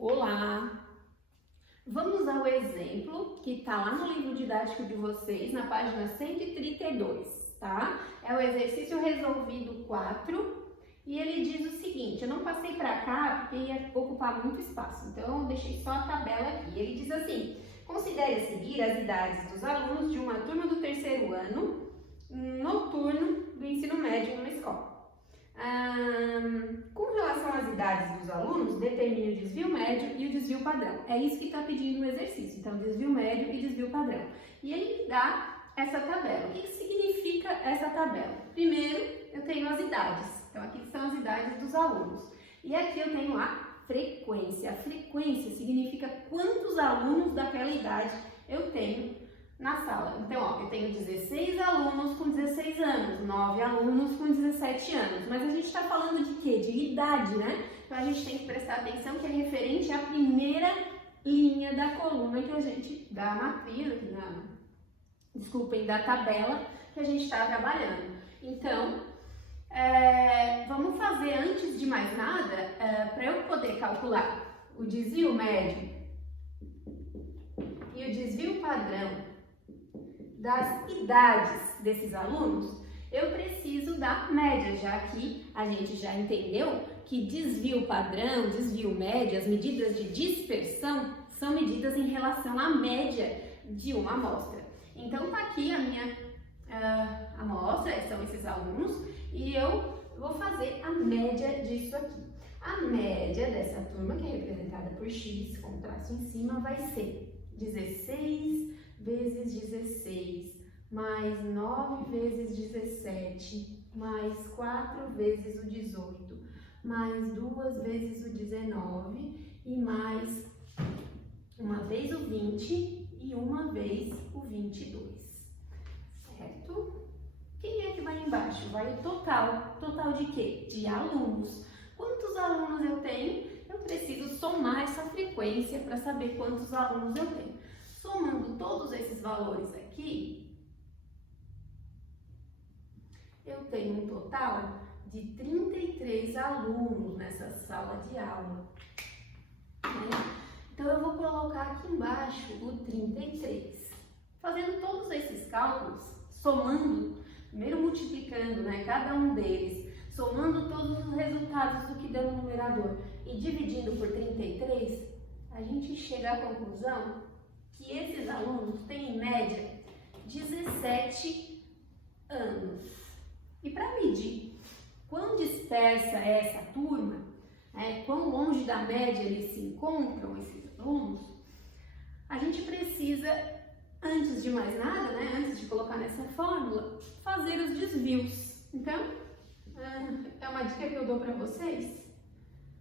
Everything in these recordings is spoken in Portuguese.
Olá! Vamos ao exemplo que está lá no livro didático de vocês, na página 132, tá? É o exercício resolvido 4 e ele diz o seguinte, eu não passei para cá porque ia ocupar muito espaço, então eu deixei só a tabela aqui. Ele diz assim, considere a seguir as idades dos alunos de uma turma do terceiro ano noturno do ensino médio em uma escola. Com relação às idades dos alunos, determine o desvio médio e o desvio padrão. É isso que está pedindo o exercício, então desvio médio e desvio padrão. E ele dá essa tabela. O que significa essa tabela? Primeiro, eu tenho as idades. Então aqui são as idades dos alunos. E aqui eu tenho a frequência. A frequência significa quantos alunos daquela idade eu tenho na sala. Então, ó, eu tenho 16 alunos com 16 anos, 9 alunos com 17 anos. Mas a gente está falando de quê? De idade, né? Então, a gente tem que prestar atenção que é referente à primeira linha da coluna que a gente, da matriz, da tabela que a gente está trabalhando. Então, vamos fazer, antes de mais nada, para eu poder calcular o desvio médio e o desvio padrão das idades desses alunos, eu preciso da média, já que a gente já entendeu que desvio padrão, desvio médio, as medidas de dispersão são medidas em relação à média de uma amostra. Então tá aqui a minha amostra, são esses alunos, e eu vou fazer a média disso aqui. A média dessa turma, que é representada por X, com traço em cima, vai ser 16 vezes 16, mais 9 vezes 17, mais 4 vezes o 18, mais 2 vezes o 19 e mais uma vez o 20 e uma vez o 22, certo? Quem é que vai embaixo? Vai o total. Total de quê? De alunos. Quantos alunos eu tenho? Eu preciso somar essa frequência para saber quantos alunos eu tenho. Somando todos esses valores aqui, eu tenho um total de 33 alunos nessa sala de aula. Então, eu vou colocar aqui embaixo o 33. Fazendo todos esses cálculos, somando, primeiro multiplicando, cada um deles, somando todos os resultados do que deu no numerador e dividindo por 33, a gente chega à conclusão que esses alunos têm, em média, 17 anos. E para medir quão dispersa é essa turma, quão longe da média eles se encontram, esses alunos, a gente precisa, antes de mais nada, antes de colocar nessa fórmula, fazer os desvios. Então, é uma dica que eu dou para vocês,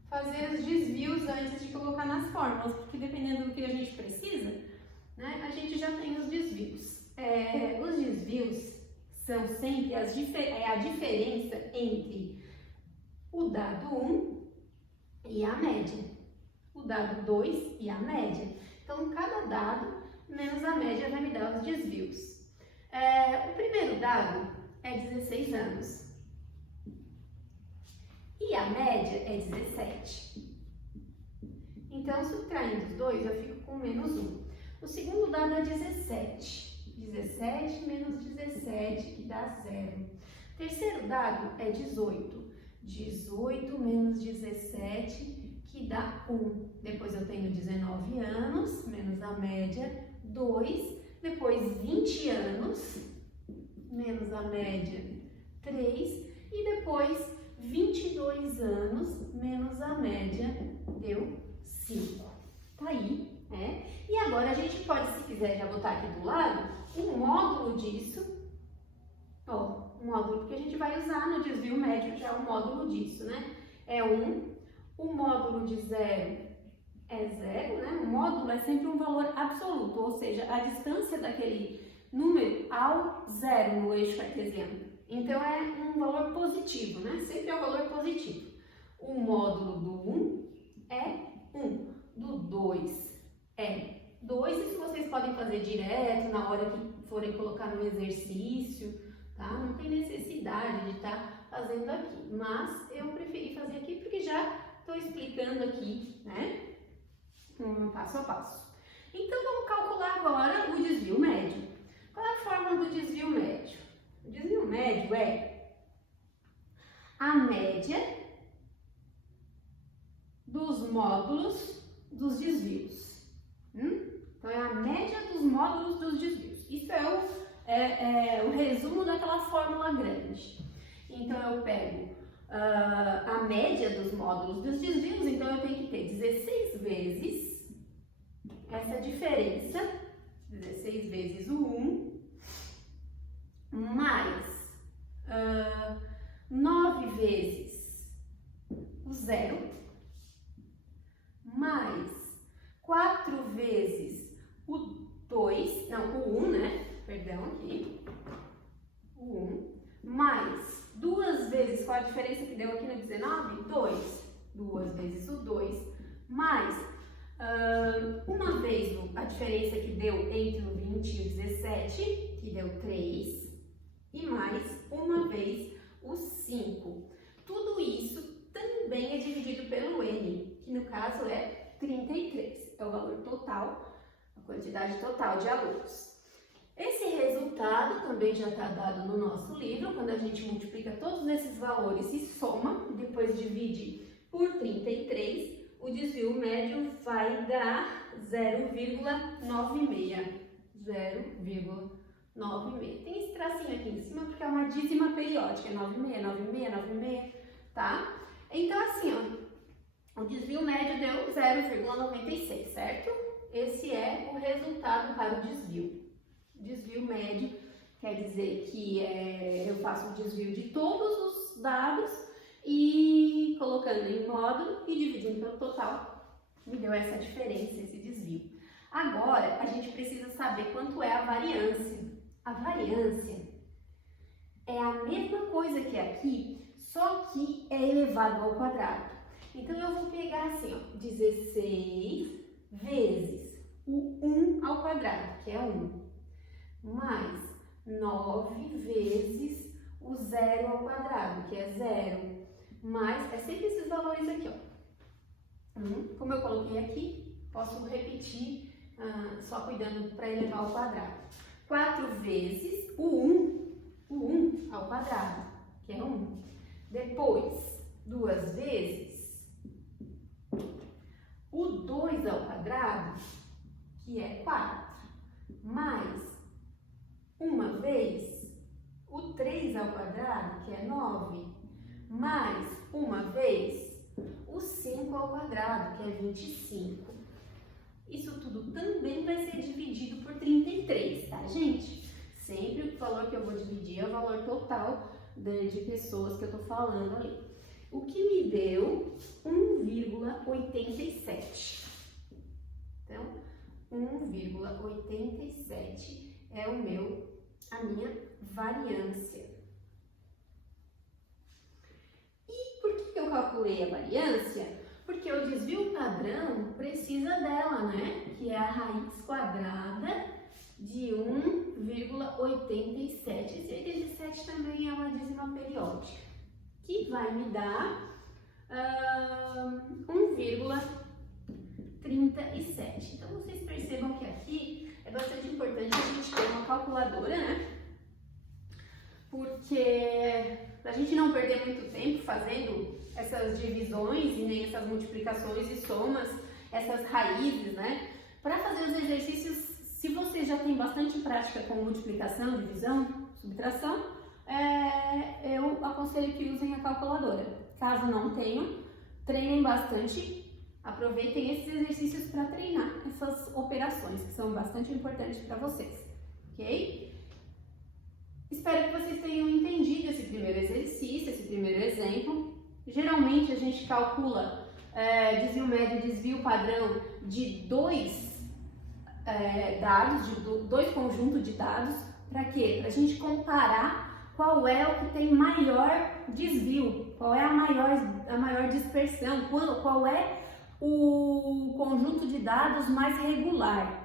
fazer os desvios antes de colocar nas fórmulas, porque dependendo do que a gente precisa, a gente já tem os desvios. Os desvios são sempre a diferença entre o dado 1 e a média, o dado 2 e a média. Então, cada dado menos a média vai me dar os desvios. O primeiro dado é 16 anos e a média é 17. Então, subtraindo os dois, eu fico com menos 1. O segundo dado é 17. 17 menos 17, que dá 0. O terceiro dado é 18. 18 menos 17, que dá 1. Depois eu tenho 19 anos, menos a média, 2. Depois 20 anos, menos a média, 3. E depois 22 anos, menos a média, deu 5. Tá aí. E agora a gente pode, se quiser, já botar aqui do lado um módulo disso, um módulo, porque a gente vai usar no desvio médio já o módulo disso, é 1, o módulo de 0 é 0, o módulo é sempre um valor absoluto, ou seja, a distância daquele número ao zero no eixo cartesiano. Então, é um valor positivo, sempre é um valor positivo. O módulo do 1 é 1, do 2 é 2, isso vocês podem fazer direto na hora que forem colocar no exercício, tá? Não tem necessidade de estar fazendo aqui, mas eu preferi fazer aqui porque já estou explicando aqui, passo a passo. Então, vamos calcular agora o desvio médio. Qual é a fórmula do desvio médio? O desvio médio é a média dos módulos dos desvios. Então, é a média dos módulos dos desvios. Isso é o resumo daquela fórmula grande. Então, eu pego a média dos módulos dos desvios, então eu tenho que ter 16 vezes essa diferença, 16 vezes o 1, mais 9 vezes o 0, mais 4 vezes o 2, não, o 1, né? Perdão, aqui. O 1, mais 2 vezes, qual a diferença que deu aqui no 19? 2. 2 vezes o 2, mais uma vez a diferença que deu entre o 20 e o 17, que deu 3, e mais uma vez o 5. Tudo isso também é dividido pelo N, que no caso é 33. É o valor total, a quantidade total de alunos. Esse resultado também já está dado no nosso livro, quando a gente multiplica todos esses valores e soma, depois divide por 33, o desvio médio vai dar 0,96. 0,96. Tem esse tracinho aqui em cima porque é uma dízima periódica, 96, 96, 96, tá? Então assim, ó, o desvio médio deu 0,96, certo? Esse é o resultado para o desvio. Desvio médio quer dizer que eu faço o desvio de todos os dados e colocando em módulo e dividindo pelo total, me deu essa diferença, esse desvio. Agora, a gente precisa saber quanto é a variância. A variância é a mesma coisa que aqui, só que é elevado ao quadrado. Então, eu vou pegar assim, ó, 16 vezes o 1 ao quadrado, que é 1, mais 9 vezes o 0 ao quadrado, que é 0, mais, é sempre esses valores aqui, ó. Como eu coloquei aqui, posso repetir só cuidando para elevar ao quadrado. 4 vezes o 1 ao quadrado, que é 1. Depois, 2 vezes o 2 ao quadrado, que é 4, mais uma vez o 3 ao quadrado, que é 9, mais uma vez o 5 ao quadrado, que é 25. Isso tudo também vai ser dividido por 33, tá, gente? Sempre o valor que eu vou dividir é o valor total de pessoas que eu tô falando ali. O que me deu 1,87. Então, 1,87 é a minha variância. E por que eu calculei a variância? Porque o desvio padrão precisa dela, né? Que é a raiz quadrada de 1,87. Esse 87 também é uma dízima periódica, que vai me dar 1,37. Então, vocês percebam que aqui é bastante importante a gente ter uma calculadora, né? Porque pra gente não perder muito tempo fazendo essas divisões e nem essas multiplicações e somas, essas raízes, né? Para fazer os exercícios, se você já tem bastante prática com multiplicação, divisão, subtração, eu aconselho que usem a calculadora. Caso não tenham, treinem bastante, aproveitem esses exercícios para treinar essas operações que são bastante importantes para vocês, ok? Espero que vocês tenham entendido esse primeiro exercício, esse primeiro exemplo. Geralmente a gente calcula desvio médio e desvio padrão de dois dados, de dois conjuntos de dados. Para quê? Para a gente comparar qual é o que tem maior desvio, qual é a maior dispersão, qual é o conjunto de dados mais regular.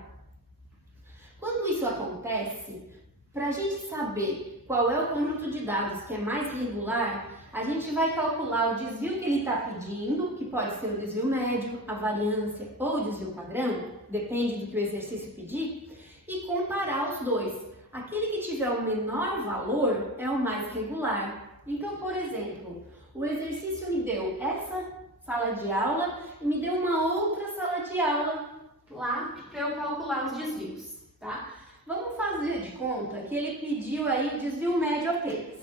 Quando isso acontece, para a gente saber qual é o conjunto de dados que é mais regular, A gente vai calcular o desvio que ele está pedindo, que pode ser o desvio médio, a variância ou o desvio padrão, depende do que o exercício pedir, e comparar os dois. Aquele que tiver o menor valor é o mais regular. Então, por exemplo, o exercício me deu essa sala de aula e me deu uma outra sala de aula lá para eu calcular os desvios, tá? Vamos fazer de conta que ele pediu aí o desvio médio apenas.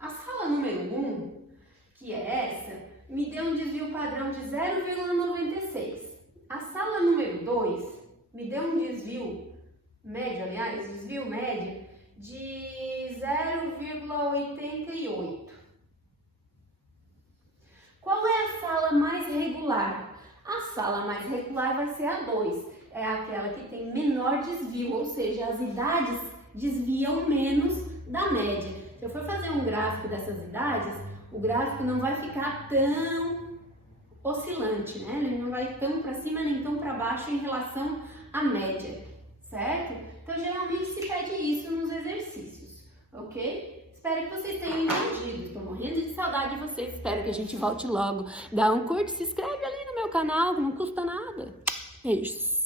A sala número 1, que é essa, me deu um desvio padrão de 0,96. A sala número 2 me deu um desvio médio, aliás, desvio médio de 0,88. Qual é a sala mais regular? A sala mais regular vai ser a 2. É aquela que tem menor desvio, ou seja, as idades desviam menos da média. Se eu for fazer um gráfico dessas idades, o gráfico não vai ficar tão oscilante, né? Ele não vai tão para cima nem tão para baixo em relação à média, certo? Então, geralmente se pede isso nos exercícios, ok? Espero que vocês tenham entendido. Estou morrendo de saudade de vocês. Espero que a gente volte logo. Dá um curte, se inscreve ali no meu canal, que não custa nada. Beijos.